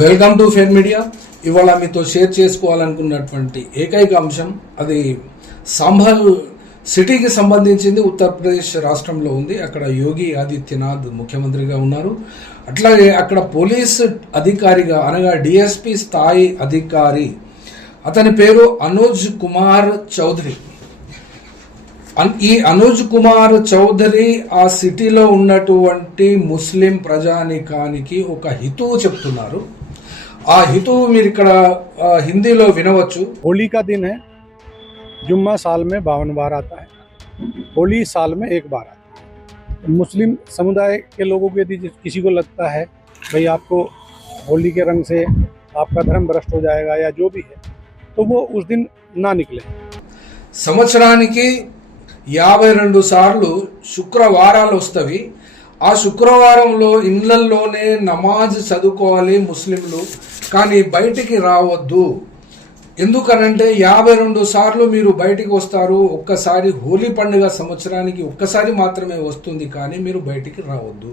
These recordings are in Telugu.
వెల్కమ్ టు ఫేర్ మీడియా ఇవాళ మీతో షేర్ చేసుకోవాలనుకున్నటువంటి ఏకైక అంశం అది సంభల్ సిటీకి సంబంధించింది ఉత్తరప్రదేశ్ రాష్ట్రంలో ఉంది. అక్కడ యోగి ఆదిత్యనాథ్ ముఖ్యమంత్రిగా ఉన్నారు. అట్లాగే అక్కడ పోలీస్ అధికారిగా అనగా డిఎస్పి స్థాయి అధికారి అతని పేరు అనుజ్ కుమార్ చౌదరి. అన్- ఈ అనుజ్ కుమార్ చౌదరి ఆ సిటీలో ఉన్నటువంటి ముస్లిం ప్రజానికానికి ఒక హితువు చెప్తున్నారు. ఆ హితువు మీరు ఇక్కడ ఆ, హిందీలో వినవచ్చు होली का दिन है जुम्मा साल में बावन बार आता है होली साल में एक बार आता है मुस्लिम समुदाय के लोगों को यदि किसी को लगता है भाई आपको होली के रंग से आपका धर्म भ्रष्ट हो जाएगा या जो भी है तो वो उस दिन ना निकले సంవత్సరానికి యాభై రెండు సార్లు శుక్రవారాలు వస్తవి ఆ శుక్రవారంలో ఇండ్లల్లోనే నమాజ్ చదువుకోవాలి ముస్లింలు కానీ బయటికి రావద్దు. ఎందుకనంటే యాభై రెండు సార్లు మీరు బయటికి వస్తారు ఒక్కసారి హోలీ పండుగ సంవత్సరానికి ఒక్కసారి మాత్రమే వస్తుంది కానీ మీరు బయటికి రావద్దు.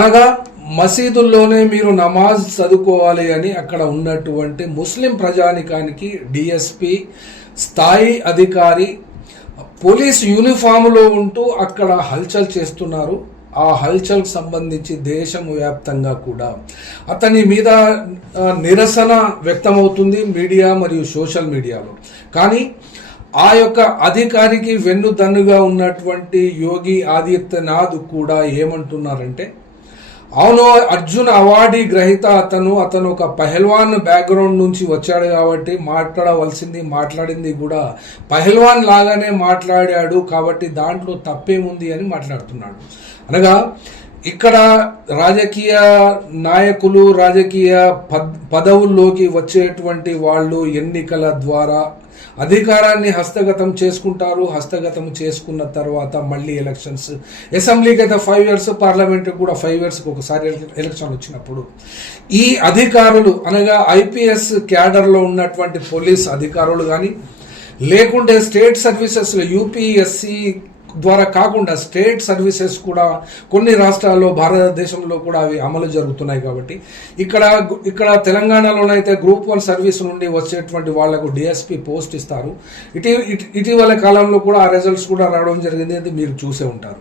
అనగా మసీదుల్లోనే మీరు నమాజ్ చదువుకోవాలి అని అక్కడ ఉన్నటువంటి ముస్లిం ప్రజానికానికి డిఎస్పి స్థాయి అధికారి పోలీస్ యూనిఫామ్లో ఉంటూ అక్కడ హల్చల్ చేస్తున్నారు. ఆ హల్చల్ సంబంధించి దేశం వ్యాప్తంగా కూడా. అతని మీద నిరసన వ్యక్తమవుతుంది మీడియా మరియు సోషల్ మీడియాలో. కానీ ఆ యొక్క అధికారికి వెన్నుదన్నుగా ఉన్నటువంటి యోగి ఆదిత్యనాథ్ కూడా ఏమంటున్నారంటే అవును అర్జున్ అవార్డీ గ్రహీత అతను అతను ఒక పహల్వాన్ బ్యాక్గ్రౌండ్ నుంచి వచ్చాడు కాబట్టి మాట్లాడవలసింది మాట్లాడింది కూడా పహల్వాన్ లాగానే మాట్లాడాడు కాబట్టి దాంట్లో తప్పేముంది అని మాట్లాడుతున్నాడు. అనగా ఇక్కడ రాజకీయ నాయకులు రాజకీయ పద్ పదవుల్లోకి వచ్చేటువంటి వాళ్ళు ఎన్నికల ద్వారా అధికారాన్ని హస్తగతం చేసుకుంటారు. హస్తగతం చేసుకున్న తర్వాత మళ్ళీ ఎలక్షన్స్ అసెంబ్లీకి అయితే ఫైవ్ ఇయర్స్ పార్లమెంట్కి కూడా ఫైవ్ ఇయర్స్కి ఒకసారి ఎలక్షన్ వచ్చినప్పుడు ఈ అధికారులు అనగా ఐపీఎస్ క్యాడర్లో ఉన్నటువంటి పోలీస్ అధికారులు కానీ లేకుంటే స్టేట్ సర్వీసెస్లో యూపీఎస్సి ద్వారా కాకుండా స్టేట్ సర్వీసెస్ కూడా కొన్ని రాష్ట్రాల్లో భారతదేశంలో కూడా అవి అమలు జరుగుతున్నాయి కాబట్టి. ఇక్కడ ఇక్కడ తెలంగాణలోనైతే గ్రూప్ వన్ సర్వీస్ నుండి వచ్చేటువంటి వాళ్ళకు డిఎస్పీ పోస్ట్ ఇస్తారు. ఇటీ- ఇటీవల కాలంలో కూడా ఆ రిజల్ట్స్ కూడా రావడం జరిగింది అది మీరు చూసే ఉంటారు.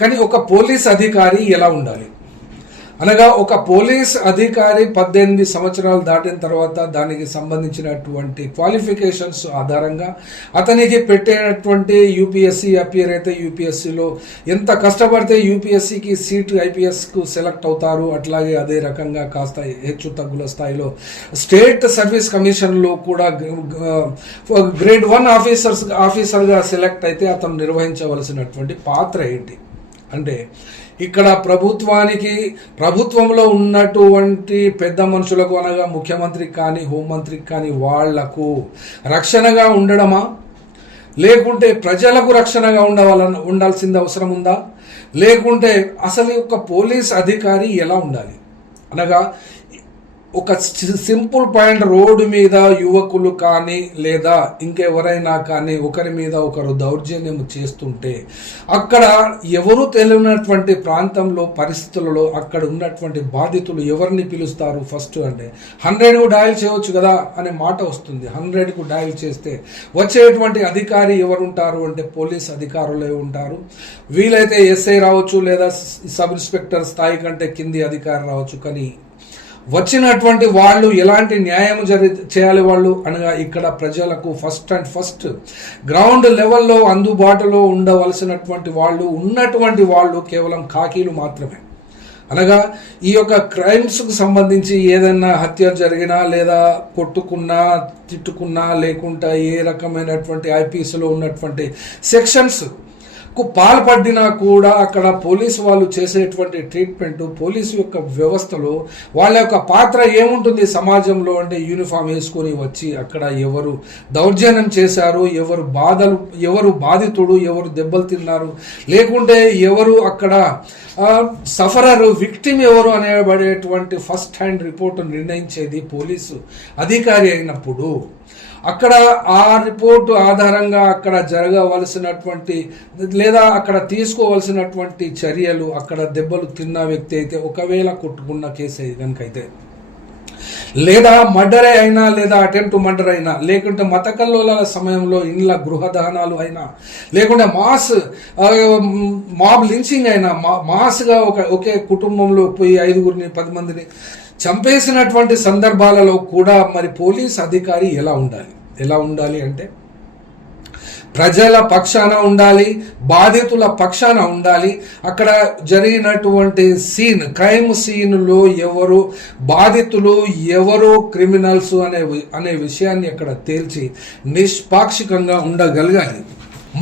కానీ ఒక పోలీస్ అధికారి ఎలా ఉండాలి? అనగా ఒక పోలీస్ అధికారి పద్దెనిమిది సంవత్సరాలు దాటిన తర్వాత దానికి సంబంధించినటువంటి క్వాలిఫికేషన్స్ ఆధారంగా అతనికి పెట్టేటటువంటి యూపీఎస్సీ అపియర్ అయితే యూపీఎస్సీలో ఎంత కష్టపడితే యూపీఎస్సీకి సీట్ ఐపీఎస్కు సెలెక్ట్ అవుతారు అట్లాగే అదే రకంగా కాస్త హెచ్చు తగ్గుల స్థాయిలో స్టేట్ సర్వీస్ కమిషన్లో కూడా గ్రేడ్ వన్ ఆఫీసర్స్ ఆఫీసర్గా సెలెక్ట్ అయితే అతను నిర్వహించవలసినటువంటి పాత్ర ఏంటి? అంటే ఇక్కడ ప్రభుత్వానికి ప్రభుత్వంలో ఉన్నటువంటి పెద్ద మనుషులకు అనగా ముఖ్యమంత్రికి కానీ హోంమంత్రికి కానీ వాళ్ళకు రక్షణగా ఉండడమా? లేకుంటే ప్రజలకు రక్షణగా ఉండవల ఉండాల్సింది అవసరం ఉందా? లేకుంటే అసలు ఒక పోలీస్ అధికారి ఎలా ఉండాలి? అనగా ఒక సింపుల్ పాయింట్ రోడ్డు మీద యువకులు కానీ లేదా ఇంకెవరైనా కానీ ఒకరి మీద ఒకరు దౌర్జన్యం చేస్తుంటే అక్కడ ఎవరు తెలియనటువంటి ప్రాంతంలో పరిస్థితులలో అక్కడ ఉన్నటువంటి బాధితులు ఎవరిని పిలుస్తారు ఫస్ట్ అంటే హండ్రెడ్కు డయల్ చేయవచ్చు కదా అనే మాట వస్తుంది. హండ్రెడ్కు డయల్ చేస్తే వచ్చేటువంటి అధికారి ఎవరు ఉంటారు అంటే పోలీస్ అధికారులే ఉంటారు. వీలైతే ఎస్ఐ రావచ్చు లేదా సబ్ ఇన్స్పెక్టర్ స్థాయి కంటే కింది అధికారి రావచ్చు. కానీ వచ్చినటువంటి వాళ్ళు ఎలాంటి న్యాయం జరి చేయాలి వాళ్ళు అనగా ఇక్కడ ప్రజలకు ఫస్ట్ అండ్ ఫస్ట్ గ్రౌండ్ లెవెల్లో అందుబాటులో ఉండవలసినటువంటి వాళ్ళు ఉన్నటువంటి వాళ్ళు కేవలం కాకీలు మాత్రమే. అనగా ఈ యొక్క క్రైమ్స్కు సంబంధించి ఏదైనా హత్య జరిగినా లేదా కొట్టుకున్నా తిట్టుకున్నా లేకుండా ఏ రకమైనటువంటి ఐపీఎస్లో ఉన్నటువంటి సెక్షన్స్ కు పాల్పడినా కూడా అక్కడ పోలీసు వాళ్ళు చేసేటువంటి ట్రీట్మెంట్ పోలీసు యొక్క వ్యవస్థలో వాళ్ళ యొక్క పాత్ర ఏముంటుంది సమాజంలో అంటే యూనిఫామ్ వేసుకొని వచ్చి అక్కడ ఎవరు దౌర్జన్యం చేశారు ఎవరు బాధలు ఎవరు బాధితుడు ఎవరు దెబ్బలు తిన్నారు లేకుంటే ఎవరు అక్కడ సఫరరు విక్టిమ్ ఎవరు అనేబడేటువంటి ఫస్ట్ హ్యాండ్ రిపోర్ట్ నిర్ణయించేది పోలీసు అధికారి అయినప్పుడు. అక్కడ ఆ రిపోర్టు ఆధారంగా అక్కడ జరగవలసినటువంటి లేదా అక్కడ తీసుకోవలసినటువంటి చర్యలు అక్కడ దెబ్బలు తిన్న వ్యక్తి అయితే ఒకవేళ కొట్టుకున్న కేసు కనుకైతే. లేదా మర్డరే అయినా లేదా అటెంప్ట్ మర్డర్ అయినా లేకుంటే మత కల్లోలాల సమయంలో ఇండ్ల గృహదానాలు అయినా లేకుంటే మాస్ మాబ్ లించింగ్ అయినా మా మాస్గా ఒక ఒకే కుటుంబంలో పోయి ఐదుగురిని పది మందిని చంపేసినటువంటి సందర్భాలలో కూడా మరి పోలీస్ అధికారి ఎలా ఉండాలి? ఎలా ఉండాలి అంటే ప్రజల పక్షాన ఉండాలి బాధితుల పక్షాన ఉండాలి. అక్కడ జరిగినటువంటి సీన్ క్రైమ్ సీన్లో ఎవరు బాధితులు ఎవరు క్రిమినల్స్ అనే అనే విషయాన్ని అక్కడ తేల్చి నిష్పాక్షికంగా ఉండగలగాలి.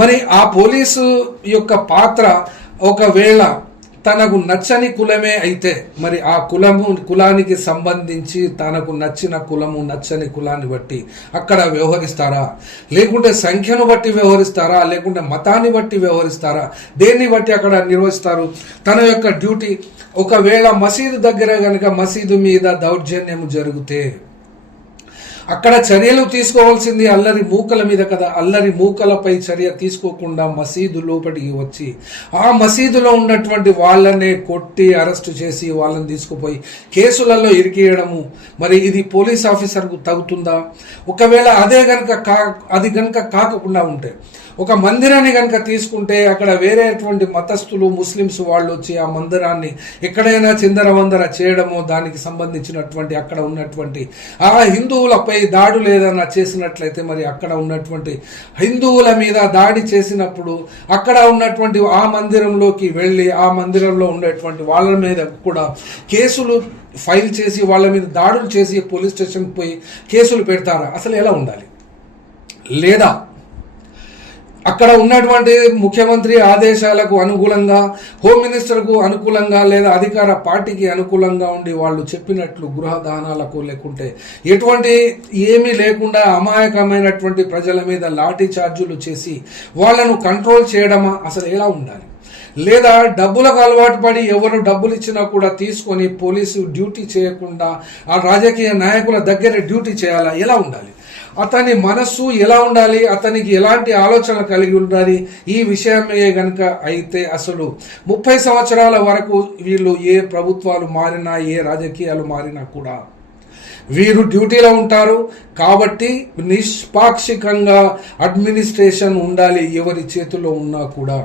మరి ఆ పోలీసు యొక్క పాత్ర ఒకవేళ తనకు నచ్చని కులమే అయితే మరి ఆ కులము కులానికి సంబంధించి తనకు నచ్చిన కులము నచ్చని కులాన్ని బట్టి అక్కడ వ్యవహరిస్తారా? లేకుంటే సంఖ్యను బట్టి వ్యవహరిస్తారా? లేకుంటే మతాన్ని బట్టి వ్యవహరిస్తారా? దేన్ని బట్టి అక్కడ నిర్వహిస్తారు? తన యొక్క డ్యూటీ. ఒకవేళ మసీదు దగ్గర కనుక మసీదు మీద దౌర్జన్యం జరిగితే అక్కడ చర్యలు తీసుకోవాల్సింది అల్లరి మూకల మీద కదా. అల్లరి మూకలపై చర్య తీసుకోకుండా మసీదు లోపలికి వచ్చి ఆ మసీదులో ఉన్నటువంటి వాళ్ళనే కొట్టి అరెస్ట్ చేసి వాళ్ళని తీసుకుపోయి కేసులలో ఇరికేయడము. మరి ఇది పోలీస్ ఆఫీసర్కు తగుతుందా? ఒకవేళ అదే గనక కా అది గనక కాకుండా ఉంటే ఒక మందిరాన్ని కనుక తీసుకుంటే అక్కడ వేరేటువంటి మతస్థులు ముస్లిమ్స్ వాళ్ళు వచ్చి ఆ మందిరాన్ని ఎక్కడైనా చిందరవందర చేయడము దానికి సంబంధించినటువంటి అక్కడ ఉన్నటువంటి ఆ హిందువులపై దాడులు ఏదైనా చేసినట్లయితే మరి అక్కడ ఉన్నటువంటి హిందువుల మీద దాడి చేసినప్పుడు అక్కడ ఉన్నటువంటి ఆ మందిరంలోకి వెళ్ళి ఆ మందిరంలో ఉండేటువంటి వాళ్ళ మీద కూడా కేసులు ఫైల్ చేసి వాళ్ళ మీద దాడులు చేసి పోలీస్ స్టేషన్కి పోయి కేసులు పెడతారా? అసలు ఎలా ఉండాలి? లేదా అక్కడ ఉన్నటువంటి ముఖ్యమంత్రి ఆదేశాలకు అనుకూలంగా హోమ్ మినిస్టర్కు అనుకూలంగా లేదా అధికార పార్టీకి అనుకూలంగా ఉండి వాళ్ళు చెప్పినట్లు గృహ దానాలకు లేకుంటే ఎటువంటి ఏమీ లేకుండా అమాయకమైనటువంటి ప్రజల మీద లాఠీ చార్జీలు చేసి వాళ్ళను కంట్రోల్ చేయడమా? అసలు ఎలా ఉండాలి? లేదా డబ్బులకు అలవాటు పడి ఎవరు డబ్బులు ఇచ్చినా కూడా తీసుకొని పోలీసు డ్యూటీ చేయకుండా ఆ రాజకీయ నాయకుల దగ్గర డ్యూటీ చేయాలా? ఎలా ఉండాలి? అతని మనస్సు ఎలా ఉండాలి అతనికి ఎలాంటి ఆలోచన కలిగి ఉండాలి ఈ విషయమే గనుక అయితే అసలు ముప్పై సంవత్సరాల వరకు వీళ్ళు ఏ ప్రభుత్వాలు మారినా ఏ రాజకీయాలు మారినా కూడా వీరు డ్యూటీలో ఉంటారు. కాబట్టి నిష్పాక్షికంగా అడ్మినిస్ట్రేషన్ ఉండాలి ఎవరి చేతిలో ఉన్నా కూడా.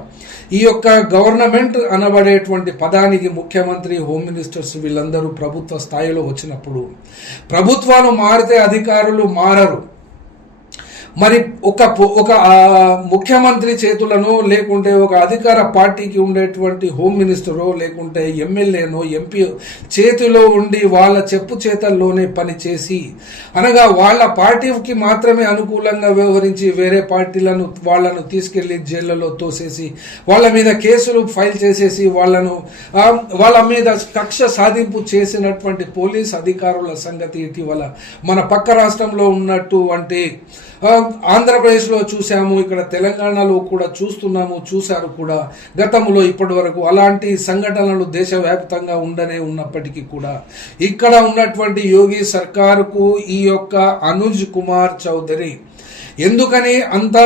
ఈ యొక్క గవర్నమెంట్ అనబడేటువంటి పదానికి ముఖ్యమంత్రి హోమ్ మినిస్టర్స్ వీళ్ళందరూ ప్రభుత్వ స్థాయిలో వచ్చినప్పుడు ప్రభుత్వాలు మారితే అధికారులు మారరు. మరి ఒక ఒక ముఖ్యమంత్రి చేతులను లేకుంటే ఒక అధికార పార్టీకి ఉండేటువంటి హోమ్ మినిస్టరో లేకుంటే ఎమ్మెల్యేనో ఎంపీ చేతిలో ఉండి వాళ్ళ చెప్పు చేతల్లోనే పనిచేసి అనగా వాళ్ళ పార్టీకి మాత్రమే అనుకూలంగా వ్యవహరించి వేరే పార్టీలను వాళ్ళను తీసుకెళ్ళి జైళ్ళలో తోసేసి వాళ్ళ మీద కేసులు ఫైల్ చేసేసి వాళ్ళను వాళ్ళ మీద కక్ష సాధింపు చేసినటువంటి పోలీస్ అధికారుల సంగతి ఇటీవల మన పక్క రాష్ట్రంలో ఉన్నట్టు అంటే ఆంధ్రప్రదేశ్లో చూసాము ఇక్కడ తెలంగాణలో కూడా చూస్తున్నాము చూశారు కూడా. గతంలో ఇప్పటి వరకు అలాంటి సంఘటనలు దేశవ్యాప్తంగా ఉండనే ఉన్నప్పటికీ కూడా. ఇక్కడ ఉన్నటువంటి యోగి సర్కారుకు ఈ యొక్క అనుజ్ కుమార్ చౌదరి ఎందుకని అంత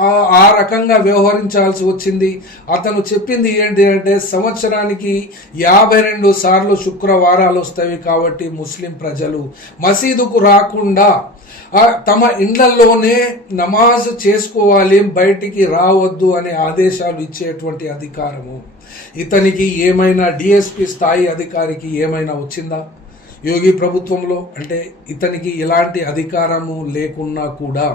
ఆ- రకంగా వ్యవహరించాల్సి వచ్చింది? అతను చెప్పింది ఏంటి అంటే సంవత్సరానికి యాభై రెండు సార్లు శుక్రవారాలు వస్తాయి కాబట్టి ముస్లిం ప్రజలు. మసీదుకు రాకుండా తమ ఇండ్లలోనే నమాజ్ చేసుకోవాలి బయటికి రావద్దు అనే ఆదేశాలు ఇచ్చేటువంటి అధికారము. ఇతనికి ఏమైనా డిఎస్పి స్థాయి అధికారికి ఏమైనా వచ్చిందా? యోగి ప్రభుత్వంలో అంటే ఇతనికి ఎలాంటి అధికారము లేకున్నా కూడా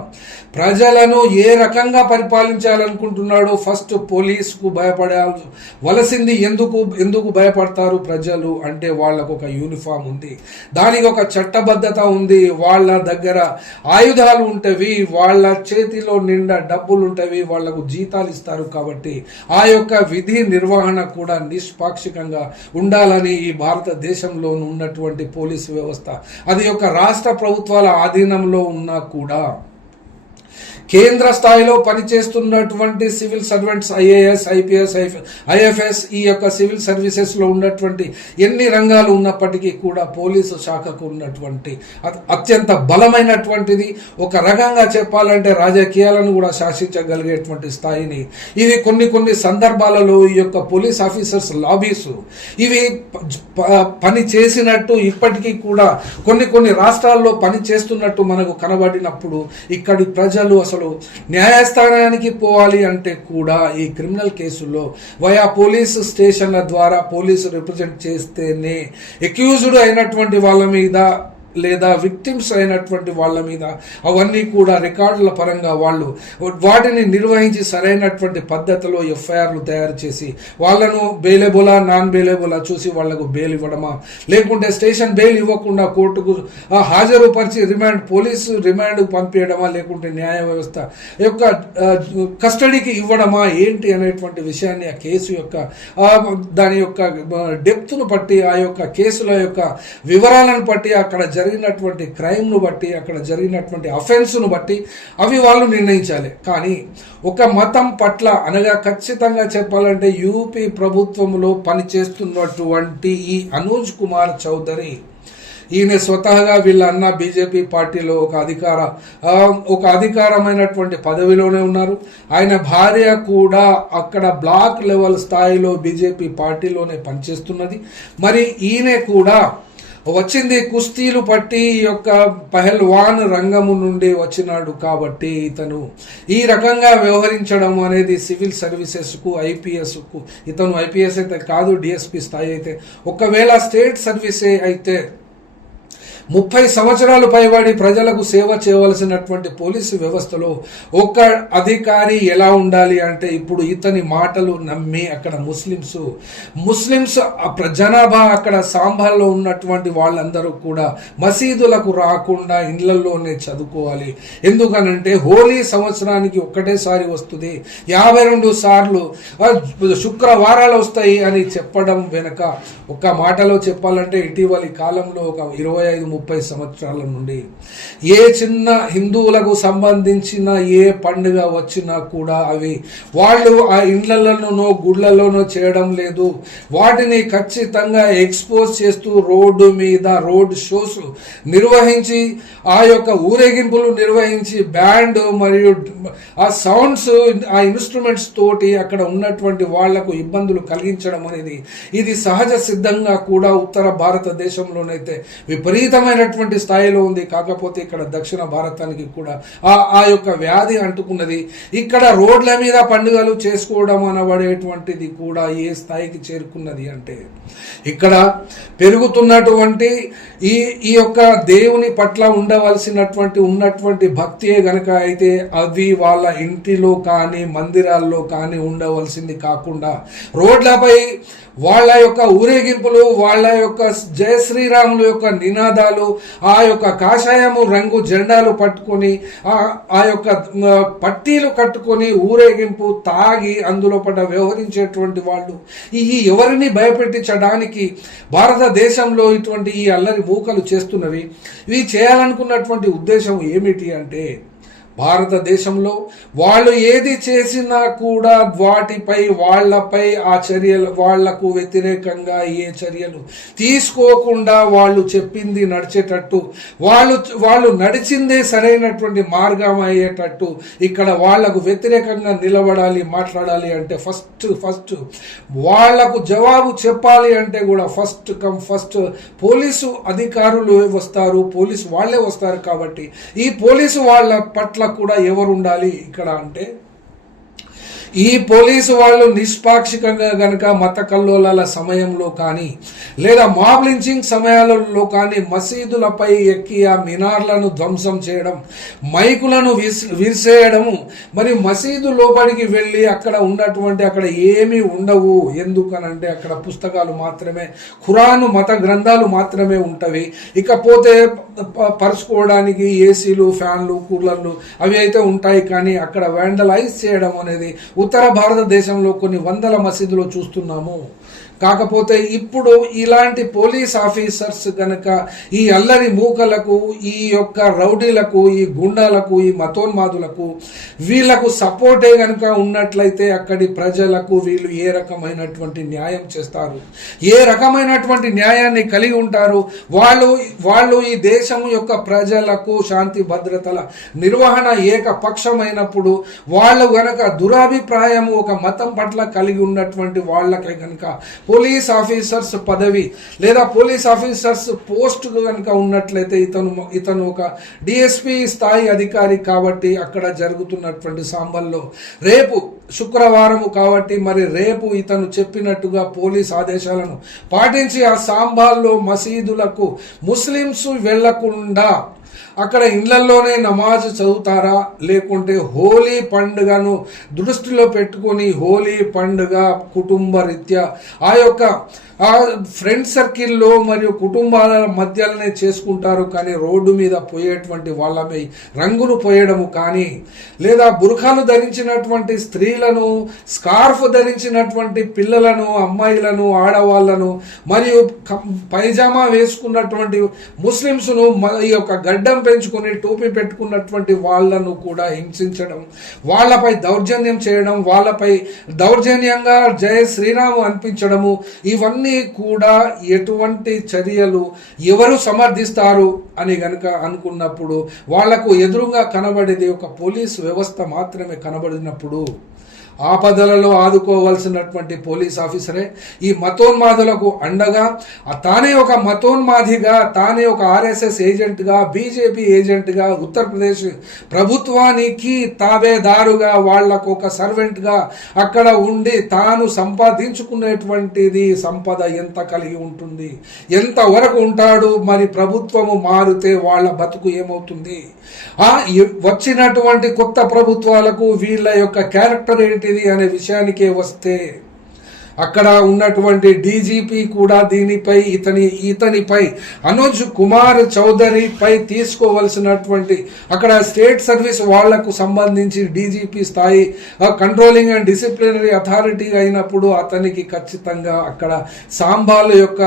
ప్రజలను ఏ రకంగా పరిపాలించాలనుకుంటున్నాడో ఫస్ట్ పోలీసుకు భయపడాల్సి వలసింది ఎందుకు ఎందుకు భయపడతారు ప్రజలు అంటే వాళ్ళకు ఒక యూనిఫామ్ ఉంది. దానికి ఒక చట్టబద్ధత ఉంది. వాళ్ళ దగ్గర ఆయుధాలు ఉంటవి వాళ్ళ చేతిలో నిండా డబ్బులు ఉంటవి వాళ్ళకు జీతాలు ఇస్తారు కాబట్టి ఆ యొక్క విధి నిర్వహణ కూడా నిష్పాక్షికంగా ఉండాలని ఈ భారతదేశంలో ఉన్నటువంటి పోలీసు వ్యవస్థ. అది యొక్క రాష్ట్ర ప్రభుత్వాల ఆధీనంలో ఉన్నా కూడా కేంద్ర స్థాయిలో పనిచేస్తున్నటువంటి civil servants IAS IPS IFS ఈ యొక్క సివిల్ సర్వీసెస్లో ఉన్నటువంటి ఎన్ని రంగాలు ఉన్నప్పటికీ కూడా పోలీసు శాఖకు ఉన్నటువంటి అత్యంత బలమైనటువంటిది. ఒక రకంగా చెప్పాలంటే రాజకీయాలను కూడా శాసించగలిగేటువంటి స్థాయిని. ఇవి కొన్ని కొన్ని సందర్భాలలో ఈ యొక్క పోలీస్ ఆఫీసర్స్ లాబీస్ ఇవి ప- పని చేసినట్టు ఇప్పటికీ కూడా కొన్ని కొన్ని రాష్ట్రాల్లో పని చేస్తున్నట్టు మనకు కనబడినప్పుడు ఇక్కడి ప్రజలు అసలు న్యాయస్థానానికి పోవాలి అంటే కూడా ఈ క్రిమినల్ కేసుల్లో వయా పోలీసు స్టేషన్ల ద్వారా పోలీసు రిప్రజెంట్ చేస్తేనే ఎక్యూజ్డ్ అయినటువంటి వాళ్ళ మీద లేదా విక్టిమ్స్ అయినటువంటి వాళ్ళ మీద అవన్నీ కూడా రికార్డుల పరంగా వాళ్ళు వాటిని నిర్వహించి సరైనటువంటి పద్ధతిలో ఎఫ్ఐఆర్లు తయారు చేసి వాళ్ళను బెయిలబులా నాన్ బెయిలబులా చూసి వాళ్ళకు బెయిల్ ఇవ్వడమా? లేకుంటే స్టేషన్ బెయిల్ ఇవ్వకుండా కోర్టుకు హాజరుపరిచి రిమాండ్ పోలీసు రిమాండ్ పంపించడమా లేకుంటే న్యాయ వ్యవస్థ యొక్క కస్టడీకి ఇవ్వడమా? ఏంటి అనేటువంటి విషయాన్ని ఆ కేసు యొక్క దాని యొక్క డెప్త్ను బట్టి ఆ యొక్క కేసుల యొక్క వివరాలను బట్టి అక్కడ జరిగినటువంటి క్రైమ్ను బట్టి అక్కడ జరిగినటువంటి అఫెన్స్ను బట్టి అవి వాళ్ళు నిర్ణయించాలి. కానీ ఒక మతం పట్ల అనగా ఖచ్చితంగా చెప్పాలంటే యూపీ ప్రభుత్వంలో పనిచేస్తున్నటువంటి ఈ అనూజ్ కుమార్ చౌదరి ఈయన స్వతహాగా వీళ్ళ అన్న బీజేపీ పార్టీలో ఒక అధికార ఒక అధికారమైనటువంటి పదవిలోనే ఉన్నారు. ఆయన భార్య కూడా అక్కడ బ్లాక్ లెవెల్ స్థాయిలో బీజేపీ పార్టీలోనే పనిచేస్తున్నది. మరి ఈయన కూడా వచ్చింది కుస్తీలు పట్టి ఈ యొక్క పహల్వాన్ రంగము నుండి వచ్చినాడు కాబట్టి ఇతను ఈ రకంగా వ్యవహరించడం అనేది సివిల్ సర్వీసెస్కు ఐపీఎస్కు ఇతను ఐపీఎస్ అయితే కాదు డిఎస్పి స్థాయి అయితే. ఒకవేళ స్టేట్ సర్వీసే అయితే ముప్పై సంవత్సరాలు పైబడి ప్రజలకు సేవ చేయవలసినటువంటి పోలీసు వ్యవస్థలో ఒక్క అధికారి ఎలా ఉండాలి అంటే ఇప్పుడు ఇతని మాటలు నమ్మి అక్కడ ముస్లిమ్స్ ముస్లిమ్స్ జనాభా అక్కడ సాంబాల్లో ఉన్నటువంటి వాళ్ళందరూ కూడా మసీదులకు రాకుండా ఇళ్ళలోనే చదువుకోవాలి. ఎందుకనంటే హోలీ సంవత్సరానికి ఒక్కటేసారి వస్తుంది. యాభై రెండు సార్లు శుక్రవారాలు వస్తాయి అని చెప్పడం వెనక ఒక మాటలో చెప్పాలంటే ఇటీవలి కాలంలో ఒక ఇరవై ఐదు ముప్పై సంవత్సరాల నుండి ఏ చిన్న హిందువులకు సంబంధించిన ఏ పండుగ వచ్చినా కూడా అవి వాళ్ళు ఆ ఇండ్లలోనో గుళ్ళలోనో చేయడం లేదు. వాటిని ఖచ్చితంగా ఎక్స్పోజ్ చేస్తూ రోడ్డు మీద రోడ్ షోస్ నిర్వహించి ఆ యొక్క ఊరేగింపులు నిర్వహించి బ్యాండ్ మరియు ఆ సౌండ్స్ ఆ ఇన్స్ట్రుమెంట్స్ తోటి అక్కడ ఉన్నటువంటి వాళ్ళకు ఇబ్బందులు కలిగించడం అనేది ఇది సహజ సిద్ధంగా కూడా ఉత్తర భారతదేశంలోనైతే విపరీతమైన విపరీతమైనటువంటి స్థాయిలో ఉంది. కాకపోతే ఇక్కడ దక్షిణ భారతానికి కూడా ఆ ఆ యొక్క వ్యాధి అంటుకున్నది. ఇక్కడ రోడ్ల మీద పండుగలు చేసుకోవడం అనబడేటువంటిది కూడా ఏ స్థాయికి చేరుకున్నది అంటే ఇక్కడ పెరుగుతున్నటువంటి ఈ ఈ యొక్క దేవుని పట్ల ఉండవలసినటువంటి ఉన్నటువంటి భక్తియే గనక అయితే అవి వాళ్ళ ఇంటిలో కానీ మందిరాల్లో కానీ ఉండవలసింది కాకుండా రోడ్లపై వాళ్ళ యొక్క ఊరేగింపులు వాళ్ళ యొక్క జయ శ్రీరాములు యొక్క నినాదాలు ఆ యొక్క కాషాయము రంగు జెండాలు పట్టుకొని ఆ యొక్క పట్టీలు కట్టుకొని ఊరేగింపు తాగి అందులో పడ్డ వ్యవహరించేటువంటి వాళ్ళు. ఈ ఎవరిని భయపెట్టించడానికి భారతదేశంలో ఇటువంటి ఈ అల్లరి మూకలు చేస్తున్నవి? ఇవి చేయాలనుకున్నటువంటి ఉద్దేశం ఏమిటి అంటే భారతదేశంలో వాళ్ళు ఏది చేసినా కూడా వాటిపై వాళ్ళపై ఆ చర్యలు వాళ్ళకు వ్యతిరేకంగా ఏ చర్యలు తీసుకోకుండా వాళ్ళు చెప్పింది నడిచేటట్టు వాళ్ళు వాళ్ళు నడిచిందే సరైనటువంటి మార్గం అయ్యేటట్టు ఇక్కడ వాళ్ళకు వ్యతిరేకంగా నిలబడాలి మాట్లాడాలి అంటే ఫస్ట్ ఫస్ట్ వాళ్ళకు జవాబు చెప్పాలి అంటే కూడా ఫస్ట్ కమ్ ఫస్ట్. పోలీసు అధికారులు వస్తారు పోలీసు వాళ్ళే వస్తారు కాబట్టి ఈ పోలీసు వాళ్ళ పట్ల కూడా ఎవరు ఉండాలి ఇక్కడ అంటే ఈ పోలీసు వాళ్ళు నిష్పాక్షికంగా గనక మత కల్లోలాల సమయంలో కానీ లేదా మాబ్ లించింగ్ సమయాలలో కానీ మసీదులపై ఎక్కి ఆ మినార్లను ధ్వంసం చేయడం మైకులను విరిసేయడము మరి మసీదు లోపలికి వెళ్ళి అక్కడ ఉన్నటువంటి అక్కడ ఏమీ ఉండవు. ఎందుకనంటే అక్కడ పుస్తకాలు మాత్రమే ఖురాను మత గ్రంథాలు మాత్రమే ఉంటవి. ఇకపోతే ప- పరుచుకోవడానికి ఏసీలు ఫ్యాన్లు కూలర్లు అవి అయితే ఉంటాయి. కానీ అక్కడ వ్యాండలైజ్ చేయడం అనేది ఉత్తర భారతదేశంలో కొన్ని వందల మసీదులో చూస్తున్నాము. కాకపోతే ఇప్పుడు ఇలాంటి పోలీస్ ఆఫీసర్స్ గనక ఈ అల్లరి మూకలకు ఈ యొక్క రౌడీలకు ఈ గుండాలకు ఈ మతోన్మాదులకు వీళ్ళకు సపోర్టే గనక ఉన్నట్లయితే అక్కడి ప్రజలకు వీళ్ళు ఏ రకమైనటువంటి న్యాయం చేస్తారు? ఏ రకమైనటువంటి న్యాయాన్ని కలిగి ఉంటారు? వాళ్ళు వాళ్ళు ఈ దేశం యొక్క ప్రజలకు శాంతి భద్రతల నిర్వహణ ఏకపక్షమైనప్పుడు వాళ్ళు గనక దురాభిప్రాయం ఒక మతం పట్ల కలిగి ఉన్నటువంటి వాళ్ళకి గనక పోలీస్ ఆఫీసర్స్ పదవి లేదా పోలీస్ ఆఫీసర్స్ పోస్ట్ కనుక ఉన్నట్లయితే ఇతను ఇతను ఒక డిఎస్పి స్థాయి అధికారి కాబట్టి అక్కడ జరుగుతున్నటువంటి సాంబల్లో రేపు శుక్రవారము కాబట్టి మరి రేపు ఇతను చెప్పినట్టుగా పోలీస్ ఆదేశాలను పాటించి ఆ సాంబాల్లో మసీదులకు ముస్లిమ్స్ వెళ్ళకుండా అక్కడ ఇళ్ళలోనే నమాజ్ చదువుతారా? లేకుంటే హోలీ పండుగను దృష్టిలో పెట్టుకొని హోలీ పండుగ కుటుంబ రీత్యా ఆ యొక్క ఆ ఫ్రెండ్ సర్కిల్లో మరియు కుటుంబాల మధ్యలోనే చేసుకుంటారు కానీ రోడ్డు మీద పోయేటువంటి వాళ్ళపై రంగులు పోయడము కానీ లేదా బురఖాలు ధరించినటువంటి స్త్రీలను స్కార్ఫ్ ధరించినటువంటి పిల్లలను అమ్మాయిలను ఆడవాళ్ళను మరియు కం- పైజామా వేసుకున్నటువంటి ముస్లిమ్స్ను ఈ యొక్క గడ్డం పెంచుకొని టోపీ పెట్టుకున్నటువంటి వాళ్ళను కూడా హింసించడం వాళ్ళపై దౌర్జన్యం చేయడం వాళ్ళపై దౌర్జన్యంగా జయ శ్రీరాము అనిపించడము ఇవన్నీ కూడా ఎటువంటి చర్యలు ఎవరు సమర్థిస్తారు అని గనుక అనుకున్నప్పుడు వాళ్ళకు ఎదురుగా కనబడేది ఒక పోలీస్ వ్యవస్థ మాత్రమే కనబడినప్పుడు ఆపదలలో ఆదుకోవాల్సినటువంటి పోలీస్ ఆఫీసరే ఈ మతోన్మాదులకు అండగా తానే ఒక మతోన్మాదిగా తానే ఒక ఆర్ఎస్ఎస్ ఏజెంట్గా బీజేపీ ఏజెంట్గా ఉత్తరప్రదేశ్ ప్రభుత్వానికి తాబేదారుగా వాళ్ళకు ఒక సర్వెంట్గా అక్కడ ఉండి తాను సంపాదించుకునేటువంటిది సంపద ఎంత కలిగి ఉంటుంది? ఎంత వరకు ఉంటాడు? మరి ప్రభుత్వము మారితే వాళ్ళ బతుకు ఏమవుతుంది? వచ్చినటువంటి కొత్త ప్రభుత్వాలకు వీళ్ళ యొక్క క్యారెక్టర్ ఏంటిది అనే విషయానికే వస్తే అక్కడ ఉన్నటువంటి డీజీపీ కూడా దీనిపై ఇతని ఇతనిపై అనుజ్ కుమార్ చౌదరిపై తీసుకోవలసినటువంటి అక్కడ స్టేట్ సర్వీస్ వాళ్ళకు సంబంధించి డీజీపీ స్థాయి కంట్రోలింగ్ అండ్ డిసిప్లినరీ అథారిటీ అయినప్పుడు అతనికి ఖచ్చితంగా అక్కడ సాంబాల్ యొక్క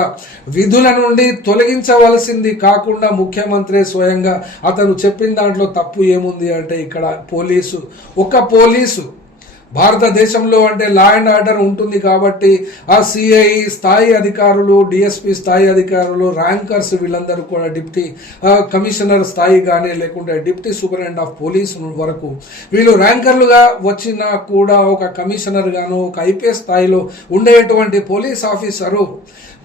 విధుల నుండి తొలగించవలసింది కాకుండా ముఖ్యమంత్రి స్వయంగా అతను చెప్పిన దాంట్లో తప్పు ఏముంది అంటే ఇక్కడ పోలీసు ఒక పోలీసు భారతదేశంలో అంటే లా అండ్ ఆర్డర్ ఉంటుంది కాబట్టి ఆ సిఐ స్థాయి అధికారులు డిఎస్పి స్థాయి అధికారులు ర్యాంకర్స్ వీళ్ళందరూ కూడా డిప్టీ ఆ, కమిషనర్ స్థాయి కానీ లేకుంటే డిప్టీ సూపరింటెండెంట్ ఆఫ్ పోలీస్ వరకు వీళ్ళు ర్యాంకర్లుగా వచ్చినా కూడా ఒక కమిషనర్ గాను ఒక ఐపీఎస్ స్థాయిలో ఉండేటువంటి పోలీస్ ఆఫీసరు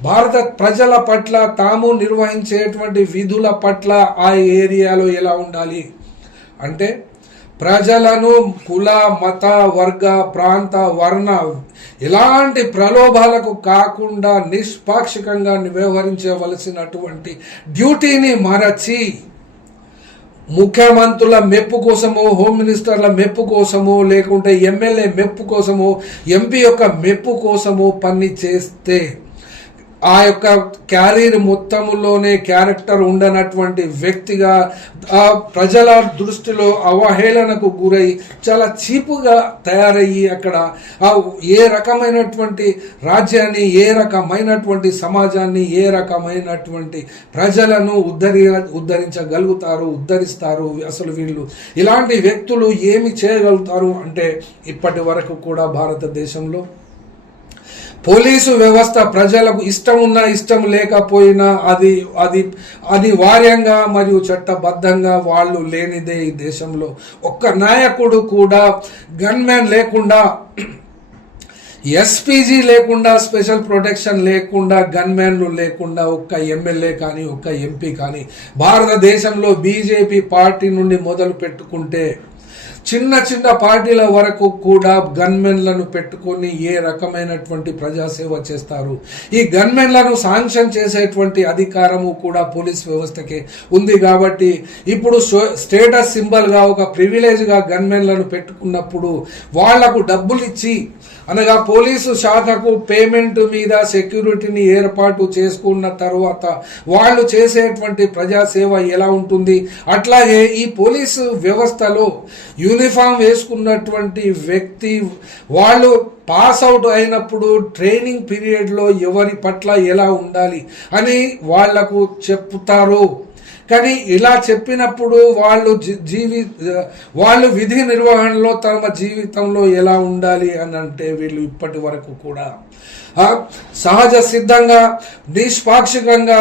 భారత ప్రజల పట్ల తాము నిర్వహించేటువంటి విధుల పట్ల ఆ ఏరియాలో ఎలా ఉండాలి? అంటే ప్రజలను కుల మత వర్గ ప్రాంత వర్ణ ఎలాంటి ప్రలోభాలకు కాకుండా నిష్పాక్షికంగా వ్యవహరించవలసినటువంటి డ్యూటీని మరచి ముఖ్యమంత్రుల మెప్పు కోసమో హోమ్ మినిస్టర్ల మెప్పు కోసమో లేకుంటే ఎమ్మెల్యే మెప్పు కోసమో ఎంపీ యొక్క మెప్పు కోసమో పని చేస్తే ఆ యొక్క క్యారీర్ మొత్తములోనే క్యారెక్టర్ ఉండనటువంటి వ్యక్తిగా ఆ ప్రజల దృష్టిలో అవహేళనకు గురై చాలా చీపుగా తయారయ్యి అక్కడ ఆ ఏ రకమైనటువంటి రాజ్యాన్ని ఏ రకమైనటువంటి సమాజాన్ని ఏ రకమైనటువంటి ప్రజలను ఉద్ధరి ఉద్ధరించగలుగుతారు ఉద్ధరిస్తారు అసలు వీళ్ళు. ఇలాంటి వ్యక్తులు ఏమి చేయగలుగుతారు అంటే ఇప్పటి వరకు కూడా భారతదేశంలో పోలీసు వ్యవస్థ ప్రజలకు ఇష్టం ఉన్నా ఇష్టం లేకపోయినా అది అది అనివార్యంగా మరియు చట్టబద్ధంగా వాళ్ళు లేనిదే ఈ దేశంలో ఒక్క నాయకుడు కూడా గన్మ్యాన్ లేకుండా ఎస్పీజీ లేకుండా స్పెషల్ ప్రొటెక్షన్ లేకుండా గన్మ్యాన్లు లేకుండా ఒక్క ఎమ్మెల్యే కానీ ఒక్క ఎంపీ కానీ భారతదేశంలో బీజేపీ పార్టీ నుండి మొదలు పెట్టుకుంటే చిన్న చిన్న పార్టీల వరకు కూడా గన్మెన్లను పెట్టుకొని ఏ రకమైనటువంటి ప్రజాసేవ చేస్తారు? ఈ గన్మెన్లను శాంక్షన్ చేసేటువంటి అధికారము కూడా పోలీస్ వ్యవస్థకే ఉంది కాబట్టి ఇప్పుడు స్టేటస్ సింబల్గా ఒక ప్రివిలేజ్గా గన్మెన్లను పెట్టుకున్నప్పుడు వాళ్ళకు డబ్బులు ఇచ్చి అనగా పోలీసు శాఖకు పేమెంట్ మీద సెక్యూరిటీని ఏర్పాటు చేసుకున్న తర్వాత వాళ్ళు చేసేటువంటి ప్రజాసేవ ఎలా ఉంటుంది? అట్లాగే ఈ పోలీసు వ్యవస్థలో యూనిఫామ్ వేసుకున్నటువంటి వ్యక్తి వాళ్ళు పాస్ అవుట్ అయినప్పుడు ట్రైనింగ్ పీరియడ్లో ఎవరి పట్ల ఎలా ఉండాలి అని వాళ్ళకు చెప్తారు. కానీ ఇలా చెప్పినప్పుడు వాళ్ళు జీవి వాళ్ళు విధి నిర్వహణలో తమ జీవితంలో ఎలా ఉండాలి అని అంటే వీళ్ళు ఇప్పటి వరకు కూడా. సహజ సిద్ధంగా నిష్పాక్షికంగా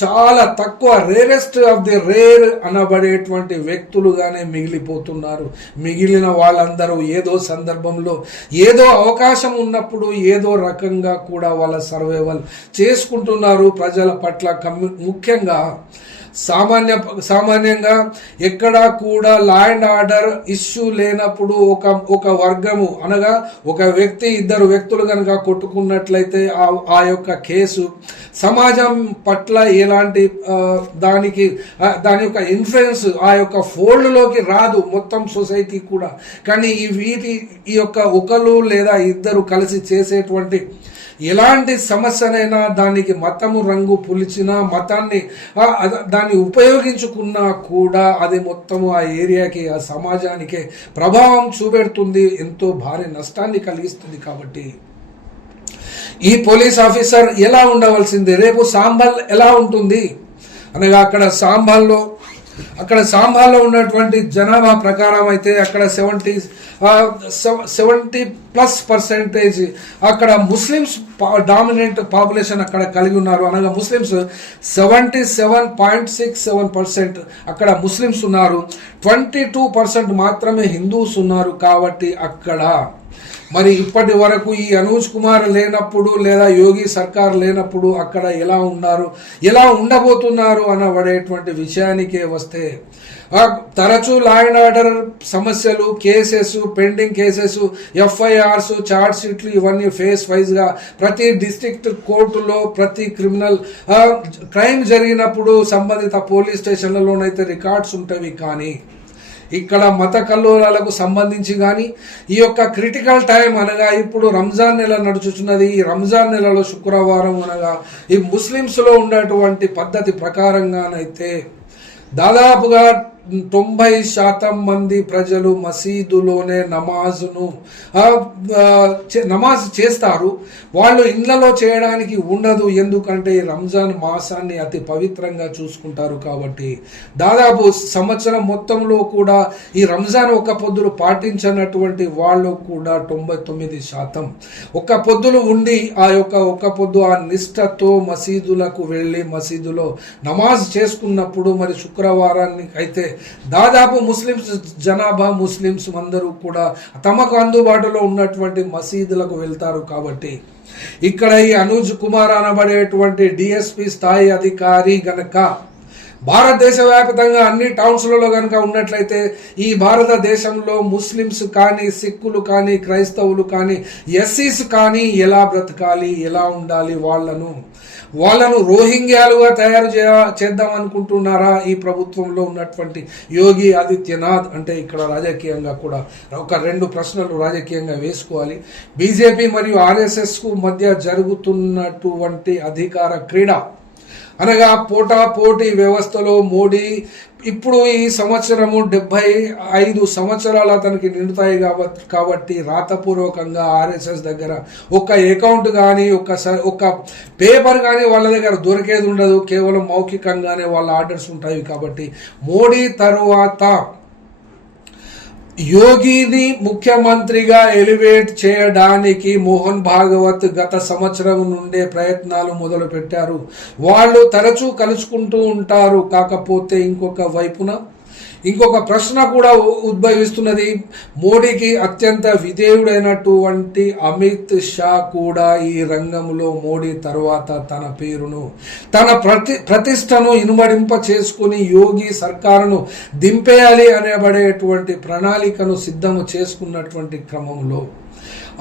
చాలా తక్కువ రేరెస్ట్ ఆఫ్ ది రేర్ అనబడేటువంటి వ్యక్తులుగానే మిగిలిపోతున్నారు. మిగిలిన వాళ్ళందరూ ఏదో సందర్భంలో ఏదో అవకాశం ఉన్నప్పుడు ఏదో రకంగా కూడా వాళ్ళ సర్వైవల్ చేసుకుంటున్నారు ప్రజల పట్ల కమ్యూ ముఖ్యంగా సామాన్య సామాన్యంగా ఎక్కడా కూడా లా అండ్ ఆర్డర్ ఇష్యూ లేనప్పుడు ఒక ఒక వర్గము అనగా ఒక వ్యక్తి ఇద్దరు వ్యక్తులు కనుక కొట్టుకున్నట్లయితే ఆ ఆ యొక్క కేసు సమాజం పట్ల ఎలాంటి దానికి దాని యొక్క ఇన్ఫ్లుయెన్స్ ఆ యొక్క ఫోల్డ్లోకి రాదు మొత్తం సొసైటీ కూడా. కానీ ఈ వీటి ఈ యొక్క ఒకరు లేదా ఇద్దరు కలిసి చేసేటువంటి ఎలాంటి సమస్యనైనా దానికి మతము రంగు పులిచినా మతాన్ని దాన్ని ఉపయోగించుకున్నా కూడా అది మొత్తము ఆ ఏరియాకి ఆ సమాజానికే ప్రభావం చూపెడుతుంది ఎంతో భారీ నష్టాన్ని కలిగిస్తుంది కాబట్టి. ఈ పోలీస్ ఆఫీసర్ ఎలా ఉండవలసింది? రేపు సాంబల్ ఎలా ఉంటుంది? అనగా అక్కడ సాంబల్లో అక్కడ సాంబార్లో ఉన్నటువంటి జనాభా ప్రకారం అయితే అక్కడ సెవెంటీ సెవెంటీ ప్లస్ పర్సెంటేజ్ అక్కడ ముస్లిమ్స్ డామినెంట్ పాపులేషన్ అక్కడ కలిగి ఉన్నారు. అనగా Muslims seventy seven point six seven percent అక్కడ ముస్లిమ్స్ ఉన్నారు. ట్వంటీ టూ పర్సెంట్ మాత్రమే హిందూస్ ఉన్నారు కాబట్టి అక్కడ. మరి ఇప్పటి వరకు ఈ అనూజ్ కుమార్ లేనప్పుడు లేదా యోగి సర్కార్ లేనప్పుడు అక్కడ ఎలా ఉన్నారు ఎలా ఉండబోతున్నారు అనబడేటువంటి విషయానికే వస్తే తరచూ లా అండ్ ఆర్డర్ సమస్యలు cases pending cases FIRs charge షీట్లు ఇవన్నీ ఫేస్ వైజ్గా ప్రతి డిస్ట్రిక్ట్ కోర్టులో ప్రతి క్రిమినల్ క్రైమ్ జరిగినప్పుడు సంబంధిత పోలీస్ స్టేషన్లలోనైతే రికార్డ్స్ ఉంటవి కానీ ఇక్కడ మత కల్లోలాలకు సంబంధించి కానీ ఈ యొక్క క్రిటికల్ టైం అనగా ఇప్పుడు రంజాన్ నెల నడుచుచున్నది. ఈ రంజాన్ నెలలో శుక్రవారం అనగా ఈ ముస్లిమ్స్లో ఉన్నటువంటి పద్ధతి ప్రకారంగానైతే దాదాపుగా తొంభై శాతం మంది ప్రజలు మసీదులోనే నమాజును నమాజ్ చేస్తారు. వాళ్ళు ఇండ్లలో చేయడానికి ఉండదు. ఎందుకంటే ఈ రంజాన్ మాసాన్ని అతి పవిత్రంగా చూసుకుంటారు కాబట్టి. దాదాపు సంవత్సరం మొత్తంలో కూడా ఈ రంజాన్ ఒక పొద్దులు పాటించినటువంటి వాళ్ళు కూడా తొంభై తొమ్మిది శాతం. ఒక్క పొద్దులు ఉండి ఆ యొక్క ఒక్క పొద్దు ఆ నిష్టతో మసీదులకు వెళ్ళి మసీదులో నమాజ్ చేసుకున్నప్పుడు మరి శుక్రవారానికి అయితే దాదాపు ముస్లిమ్స్ జనాభా ముస్లిమ్స్ అందరూ కూడా తమకు అందుబాటులో ఉన్నటువంటి మసీదులకు వెళ్తారు కాబట్టి ఇక్కడ ఈ అనూజ్ కుమార్ అనబడేటువంటి డిఎస్పి స్థాయి అధికారి గనక భారతదేశ వ్యాప్తంగా అన్ని టౌన్స్లలో కనుక ఉన్నట్లయితే ఈ భారతదేశంలో ముస్లిమ్స్ కానీ సిక్కులు కానీ క్రైస్తవులు కానీ ఎస్సీస్ కానీ ఎలా బ్రతకాలి ఎలా ఉండాలి వాళ్ళను? వాళ్ళను రోహింగ్యాలుగా తయారు చే చేద్దాం అనుకుంటున్నారా ఈ ప్రభుత్వంలో ఉన్నటువంటి యోగి ఆదిత్యనాథ్? అంటే ఇక్కడ రాజకీయంగా కూడా ఒక రెండు ప్రశ్నలు రాజకీయంగా వేసుకోవాలి. బీజేపీ మరియు ఆర్ఎస్ఎస్కు మధ్య జరుగుతున్నటువంటి అధికార క్రీడ అనగా పోటా పోటీ వ్యవస్థలో మోడీ ఇప్పుడు ఈ సంవత్సరము డెబ్బై ఐదు సంవత్సరాలు అతనికి నిండుతాయి కాబట్టి కాబట్టి రాతపూర్వకంగా ఆర్ఎస్ఎస్ దగ్గర ఒక అకౌంట్ కానీ ఒక స- ఒక పేపర్ కానీ వాళ్ళ దగ్గర దొరికేది ఉండదు. కేవలం మౌఖికంగానే వాళ్ళ ఆర్డర్స్ ఉంటాయి కాబట్టి మోడీ తరువాత యోగిని ముఖ్యమంత్రిగా ఎలివేట్ చేయడానికి మోహన్ భాగవత్ గత సంవత్సరం నుండే ప్రయత్నాలు మొదలుపెట్టారు. వాళ్ళు తరచూ కలుసుకుంటూ ఉంటారు. కాకపోతే ఇంకొక వైపున ఇంకొక ప్రశ్న కూడా ఉ- ఉద్భవిస్తున్నది. మోడీకి అత్యంత విధేయుడైనటువంటి అమిత్ షా కూడా ఈ రంగంలో మోడీ తర్వాత తన పేరును తన ప్రతి ప్రతిష్టను ఇనుమడింప చేసుకుని యోగి సర్కారును దింపేయాలి అనబడేటువంటి ప్రణాళికను సిద్ధము చేసుకున్నటువంటి క్రమంలో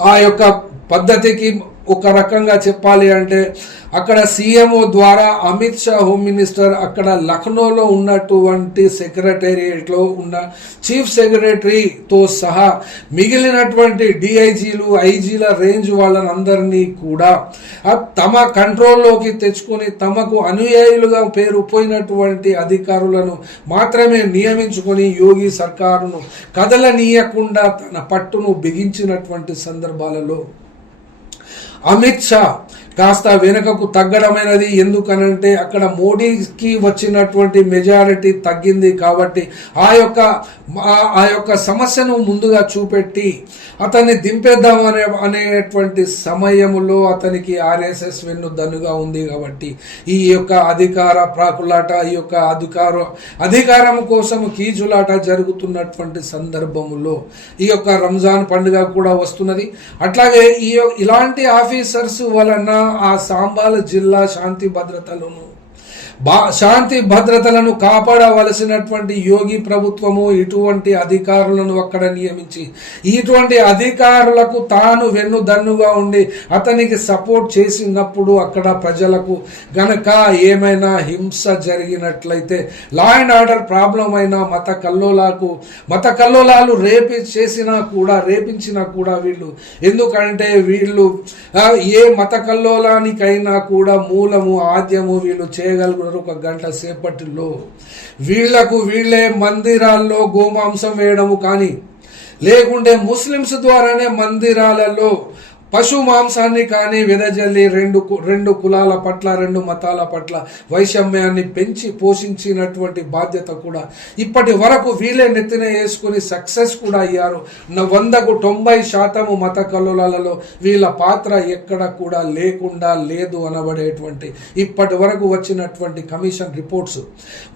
ఆ యొక్క పద్ధతికి ఒక రకంగా చెప్పాలి అంటే అక్కడ సీఎంఓ ద్వారా అమిత్ షా హోమ్ మినిస్టర్ అక్కడ లక్నోలో ఉన్నటువంటి సెక్రటేరియట్లో ఉన్న చీఫ్ సెక్రటరీతో సహా మిగిలినటువంటి డిఐజీలు ఐజీల రేంజ్ వాళ్ళని అందరినీ కూడా తమ కంట్రోల్లోకి తెచ్చుకొని తమకు అనుయాయులుగా పేరు పోయినటువంటి అధికారులను మాత్రమే నియమించుకొని యోగి సర్కారును కదలనీయకుండా తన పట్టును బిగించినటువంటి సందర్భాలలో అమిత్ షా కాస్త వెనుకకు తగ్గడమైనది. ఎందుకనంటే అక్కడ మోడీకి వచ్చినటువంటి మెజారిటీ తగ్గింది కాబట్టి ఆ యొక్క ఆ- యొక్క సమస్యను ముందుగా చూపెట్టి అతన్ని దింపేద్దాం అనే అనేటువంటి సమయంలో అతనికి ఆర్ఎస్ఎస్ వెన్ను దన్నుగా ఉంది కాబట్టి ఈ యొక్క అధికార ప్రాకులాట ఈ యొక్క అధికార అధికారం కోసం కీజులాట జరుగుతున్నటువంటి సందర్భంలో ఈ యొక్క రంజాన్ పండుగ కూడా వస్తున్నది. అట్లాగే ఈ ఇలాంటి ఆఫీసర్స్ వలన ఆ సాంబాల జిల్లా శాంతి భద్రతలను శాంతి భద్రతలను కాపాడవలసినటువంటి యోగి ప్రభుత్వము ఇటువంటి అధికారులను అక్కడ నియమించి ఇటువంటి అధికారులకు తాను వెన్ను దన్నుగా ఉండి అతనికి సపోర్ట్ చేసినప్పుడు అక్కడ ప్రజలకు గనక ఏమైనా హింస జరిగినట్లయితే లా అండ్ ఆర్డర్ ప్రాబ్లం అయినా మత కల్లోలాకు మత కల్లోలాలు రేపి చేసినా కూడా రేపించినా కూడా వీళ్ళు ఎందుకంటే వీళ్ళు ఏ మత కల్లోలానికైనా కూడా మూలము ఆద్యము వీళ్ళు చేస్తున్నారు ఒక గంట సేపటిలో వీళ్ళకు వీళ్ళే మందిరాల్లో గోమాంసం వేయడము కానీ లేకుంటే ముస్లిమ్స్ ద్వారానే మందిరాలలో పశు మాంసాన్ని కానీ వెదజల్లి రెండు కు- రెండు కులాల పట్ల రెండు మతాల పట్ల వైషమ్యాన్ని పెంచి పోషించినటువంటి బాధ్యత కూడా ఇప్పటి వరకు వీలే నెత్తిన వేసుకుని సక్సెస్ కూడా అయ్యారు. వందకు తొంభై శాతము మత కలులలో వీళ్ళ పాత్ర ఎక్కడ కూడా లేకుండా లేదు అనబడేటువంటి ఇప్పటి వరకు వచ్చినటువంటి కమిషన్ రిపోర్ట్స్.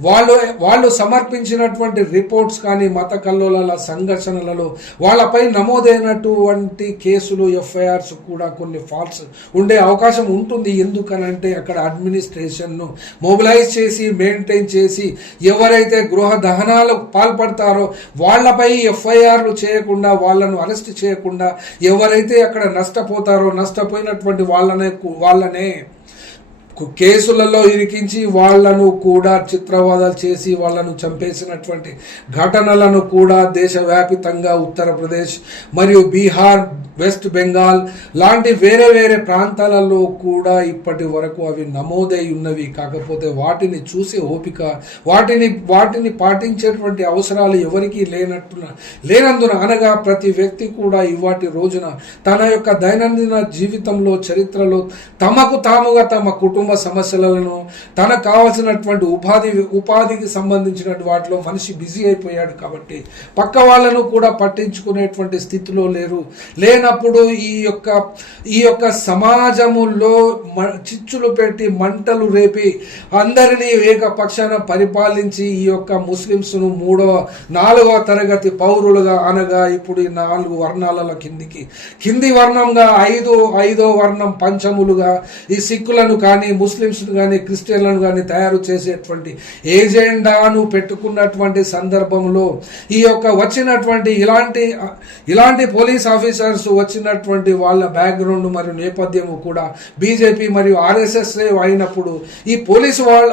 వాళ్ళు వాళ్ళు సమర్పించినటువంటి రిపోర్ట్స్ కానీ మత కల్లోలాల సంఘటనలలో వాళ్ళపై నమోదైనటువంటి కేసులు ఎఫ్ఐఆర్ ఎఫ్ఐఆర్స్ కూడా కొన్ని ఫాల్స్ ఉండే అవకాశం ఉంటుంది. ఎందుకనంటే అక్కడ అడ్మినిస్ట్రేషన్ను మొబిలైజ్ చేసి మెయింటైన్ చేసి ఎవరైతే గృహ దహనాలకు పాల్పడతారో వాళ్ళపై ఎఫ్ఐఆర్లు చేయకుండా వాళ్ళను అరెస్ట్ చేయకుండా ఎవరైతే అక్కడ నష్టపోతారో నష్టపోయినటువంటి వాళ్ళనే వాళ్ళనే కేసులలో ఇరికించి వాళ్ళను కూడా చిత్రవాదాలు చేసి వాళ్ళను చంపేసినటువంటి ఘటనలను కూడా దేశవ్యాపితంగా ఉత్తరప్రదేశ్ మరియు బీహార్ వెస్ట్ బెంగాల్ లాంటి వేరే వేరే ప్రాంతాలలో కూడా ఇప్పటి వరకు అవి నమోదై ఉన్నవి. కాకపోతే వాటిని చూసే ఓపిక వాటిని వాటిని పాటించేటువంటి అవసరాలు ఎవరికీ లేనట్టున లేనందున అనగా ప్రతి వ్యక్తి కూడా ఇవాటి రోజున తన యొక్క దైనందిన జీవితంలో చరిత్రలో తమకు తాముగా తమ కుటుంబ సమస్యలను తనకు కావలసినటువంటి ఉపాధి ఉపాధికి సంబంధించినటువంటి వాటిలో మనిషి బిజీ అయిపోయాడు కాబట్టి పక్క వాళ్ళను కూడా పట్టించుకునేటువంటి స్థితిలో లేరు. లేన అప్పుడు ఈ యొక్క ఈ యొక్క సమాజములో మ- చిచ్చులు పెట్టి మంటలు రేపి అందరినీ ఏకపక్షాన పరిపాలించి ఈ యొక్క ముస్లిమ్స్ను మూడవ నాలుగవ తరగతి పౌరులుగా అనగా ఇప్పుడు ఈ నాలుగు వర్ణాల కిందికి. కింది వర్ణంగా ఐదు ఐదో వర్ణం పంచములుగా ఈ సిక్కులను కానీ ముస్లిమ్స్ను కానీ క్రిస్టియన్లను కానీ తయారు చేసేటువంటి ఏజెండాను పెట్టుకున్నటువంటి సందర్భంలో ఈ యొక్క వచ్చినటువంటి ఇలాంటి ఇలాంటి పోలీస్ ఆఫీసర్స్ వచ్చినటువంటి వాళ్ళ బ్యాక్గ్రౌండ్ మరియు నేపథ్యము కూడా బీజేపీ మరియు ఆర్ఎస్ఎస్ అయినప్పుడు ఈ పోలీసు వాళ్ళ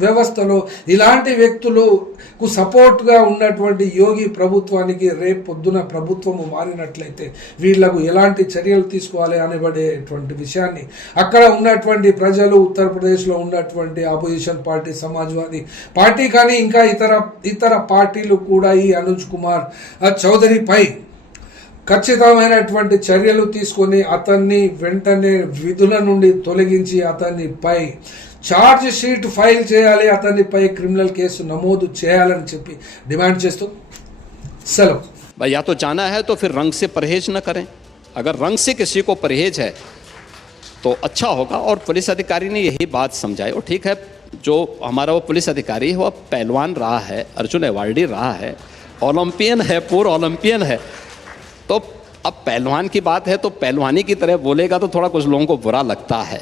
వ్యవస్థలో ఇలాంటి వ్యక్తులకు సపోర్ట్గా ఉన్నటువంటి యోగి ప్రభుత్వానికి రేపు పొద్దున ప్రభుత్వము మారినట్లయితే వీళ్ళకు ఎలాంటి చర్యలు తీసుకోవాలి అనబడేటువంటి విషయాన్ని అక్కడ ఉన్నటువంటి ప్రజలు ఉత్తరప్రదేశ్లో ఉన్నటువంటి అపోజిషన్ పార్టీ సమాజ్వాదీ పార్టీ కానీ ఇంకా ఇతర ఇతర పార్టీలు కూడా ఈ అనుజ్ కుమార్ చౌదరిపై ఖచ్చితమైనటువంటి చర్యలు తీసుకొని అతన్ని వెంటనే విధుల నుండి తొలగించి అతన్ని పై ఛార్జ్ షీట్ ఫైల్ చేయాలి అతనిపై క్రిమినల్ కేసు నమోదు చేయాలని చెప్పి డిమాండ్ చేస్తూ సెలవు भाई या तो जाना है तो फिर रंग से परहेज न करें अगर रंग से किसी को परहेज है तो अच्छा होगा और पुलिस अधिकारी ने यही बात समझाई और ठीक है जो हमारा वो पुलिस अधिकारी है वह पहलवान रहा है अर्जुन अवार्डी रहा है ओलंपियन है पूर्व ओलंपियन है तो अब पहलवान की बात है तो पहलवानी की तरह बोलेगा तो थोड़ा कुछ लोगों को बुरा लगता है।